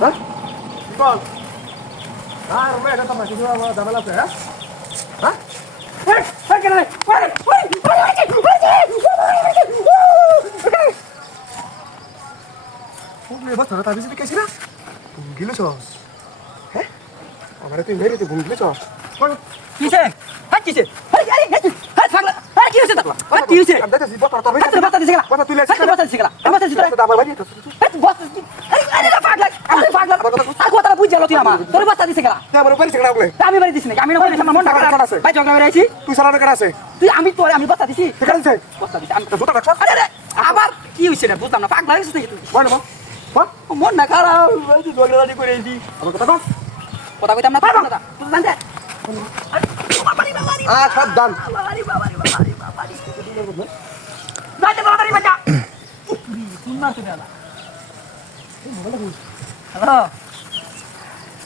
হ্যাঁ কি বল আর ওরে এটা তো মাঝে আমার ঝামেলা আছে হ্যাঁ হ্যাঁ ওই ওই কেন ওই ওই বস তোরা তাবিজ দিকে ছিলা গিলো চস হ্যাঁ আমারে তুই মেরে তুই ঘুম গিলো চস কিসে হাত কিসে আরে আরে হাত ফাগলা আরে কি হইছে তাকলা আরে কি হইছে দেখতে সি বস তোরা হাত বাতা দিছে গেলা বস তুই লেছিস বাতা দিছে গেলা বাতা দিছে তো দাবার বাজি তো হাত বস আরে আরে ফাগলা আরে ফাগলা আর কথা বুঝ গেল তুই আমার তোর বাতা দিছে গেলা তুই আমার বাড়ি ছিড়া বলে আমি বাড়ি দিছি না আমি না বাড়ি আমার মন টাকা আছে ভাই ঝগড়া করে আইছি তুই সালানা কাটা আছে তুই আমি বাতা দিছি ঠিক আছে বাতা দিছি আমি তো জুতা রাখ আরে আরে আবার কি হইছে না বুঝতাম না পাগলা হইছিস নাকি তুই বল না বল মন না খারাপ তুই ঝগড়া করে আইছি আমার কথা বল কথা কইতাম না পাগলা তুই জানতে সাবধান যাইতে বাড়ি বাচ্চা শুননা শুনে না হ্যালো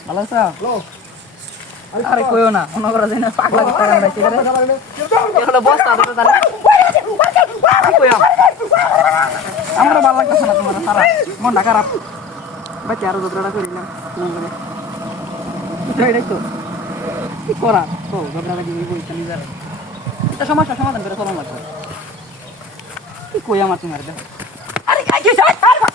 ভালো আছো আরে কইও না মনে করা যায় না পাগলা করে রাখছি রে এগুলো বস্তা তো তার কইও আমার ভালো লাগছে না তোমার সারা মন না খারাপ বাচ্চা আরো ঝগড়া করিলাম এই তো কি করা তো ঝগড়া লাগি বইতা নিজের এটা সমস্যা সমাধান করে চলন লাগবে কি কই আমার তোমার দেখ আরে কি হইছে আরে পাগলা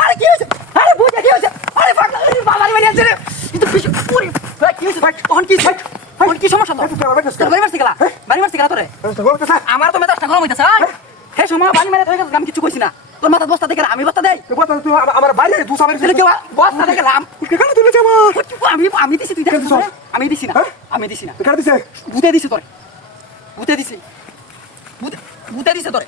আরে কি হইছে আরে বুঝা কি হইছে আরে পাগলা বাবার বাড়ি আছে রে কিন্তু পিছু পুরি কি হইছে তখন কি সমস্যা তোর বাড়ি মারছি গেলা তোরে আমার তো মেজাজটা গরম হইতাছে হে সময় বাড়ি মারে তুই আমি কিছু কইছি না তোর মাথা বস্তা দেখে আমি বস্তা দেই তুই আমার বাইরে তুই সামনে ছেলে কেউ বস্তা দেখে কেন তুই লেছে আমার আমি দিছি তুই দেখ আমি দিছি না কেন দিছে ভূতে দিছে তোরে ভূতে দিছে তোরে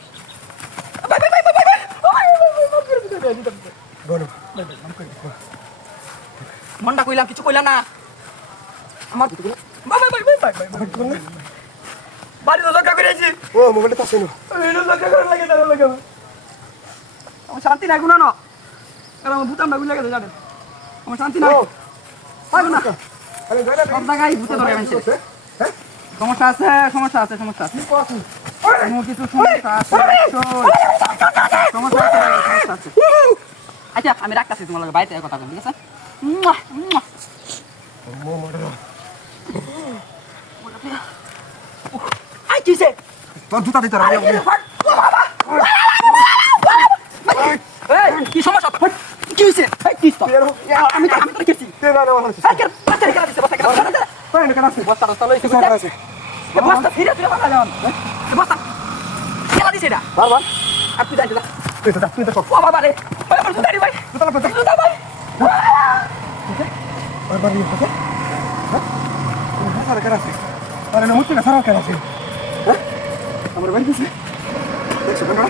মনটা কইলাম কিছু কইলাম না আমার বাড়ি তো ঝগড়া করেছি ও মোবাইলটা আছে না আমার শান্তি নাই গুনা না কারণ আমার ভূতাম না গুলা গেছে জানেন আমার শান্তি নাই পারবো না আরে যাইলা সব জায়গায় ভূতে ধরে আনছে হ্যাঁ সমস্যা আছে কোনো কিছু সমস্যা আছে আচ্ছা আমি রাখতেছি তোমার লগে বাইরে কথা বল ঠিক আছে আই কিসে তোর জুতা দিতে রে কি সমস্যা কি হইছে কি তো আমি তো কেছি তেরা না হচ্ছে আরে বাচ্চা কেন দিছে বাচ্চা কেন তাই না কেন আছে বস্তা লইছে আছে বস্তা ফিরে তুই বাবা যান বস্তা কেন দিছে এটা বারবার আপনি যাইতে যা তুই তো ও বাবা রে ওই আমার জুতা রে ভাই জুতা ভাই বারবার নিয়ে থাকে হ্যাঁ সারা কেন আছে আরে না মুতি না সারা কেন আছে হ্যাঁ আমার বাড়ি দিছে দেখছ না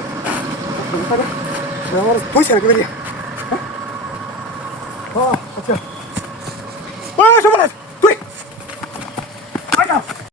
আমার পয়সা রাখবে রে হ্যাঁ আচ্ছা ওই সবাই